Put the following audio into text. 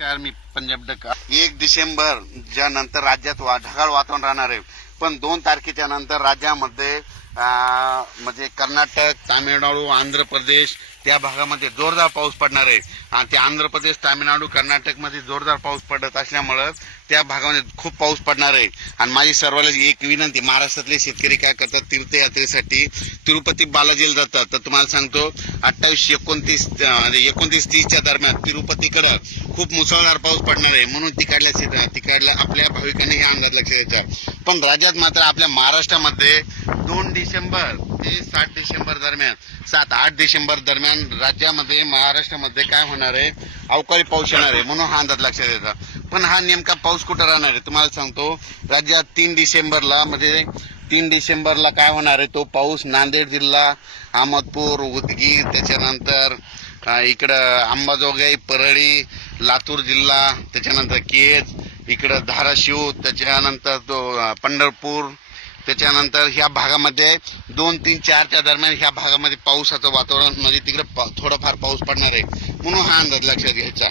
नमस्कार मी पंजाब डक्का एक डिसेंबर ज्या नंतर राज्यात वा- ढगाळ वातावरण राहणार आहे. पण दोन तारखेच्या नंतर राज्यामध्ये म्हणजे कर्नाटक तामिळनाडू आंध्र प्रदेश त्या भागामध्ये जोरदार पाऊस पडणार आहे. आणि ते आंध्र प्रदेश तामिळनाडू कर्नाटकमध्ये जोरदार पाऊस पडत असल्यामुळं त्या भागामध्ये खूप पाऊस पडणार आहे. आणि माझी सर्वांना एक विनंती महाराष्ट्रातले शेतकरी काय करतात तीर्थयात्रेसाठी तिरुपती बालाजीला जातात. तर तुम्हाला सांगतो अठ्ठावीस एकोणतीस म्हणजे एकोणतीस तीसच्या दरम्यान तिरुपतीकडं खूप मुसळधार पाऊस पडणार आहे. म्हणून तिकडल्या तिकडल्या आपल्या भाविकांनी हे अंदाज लक्षात द्यायचा पण राज्यात मात्र आपल्या महाराष्ट्रामध्ये दोन डिसेंबर ते सात डिसेंबर दरम्यान सात आठ डिसेंबर दरम्यान राज्यामध्ये महाराष्ट्रामध्ये काय होणार आहे? अवकाळी पाऊस येणार आहे म्हणून हा अंदाज लक्षात येतात पण हा नेमका पाऊस कुठं राहणार आहे? तुम्हाला सांगतो राज्यात तीन डिसेंबरला म्हणजे तीन डिसेंबरला काय होणार आहे? तो पाऊस नांदेड जिल्हा अहमदपूर उदगीर त्याच्यानंतर इकडं अंबाजोगाई परळी लातूर जिल्हा त्याच्यानंतर केज इकडं धाराशिव त्याच्यानंतर तो पंढरपूर त्याच्यानंतर ह्या भागामध्ये दोन तीन चारच्या दरम्यान ह्या भागामध्ये पावसाचं वातावरण म्हणजे तिकडे थोडंफार थोडाफार पाऊस पडणार आहे. म्हणून हा अंदाज लक्षात घ्यायचा.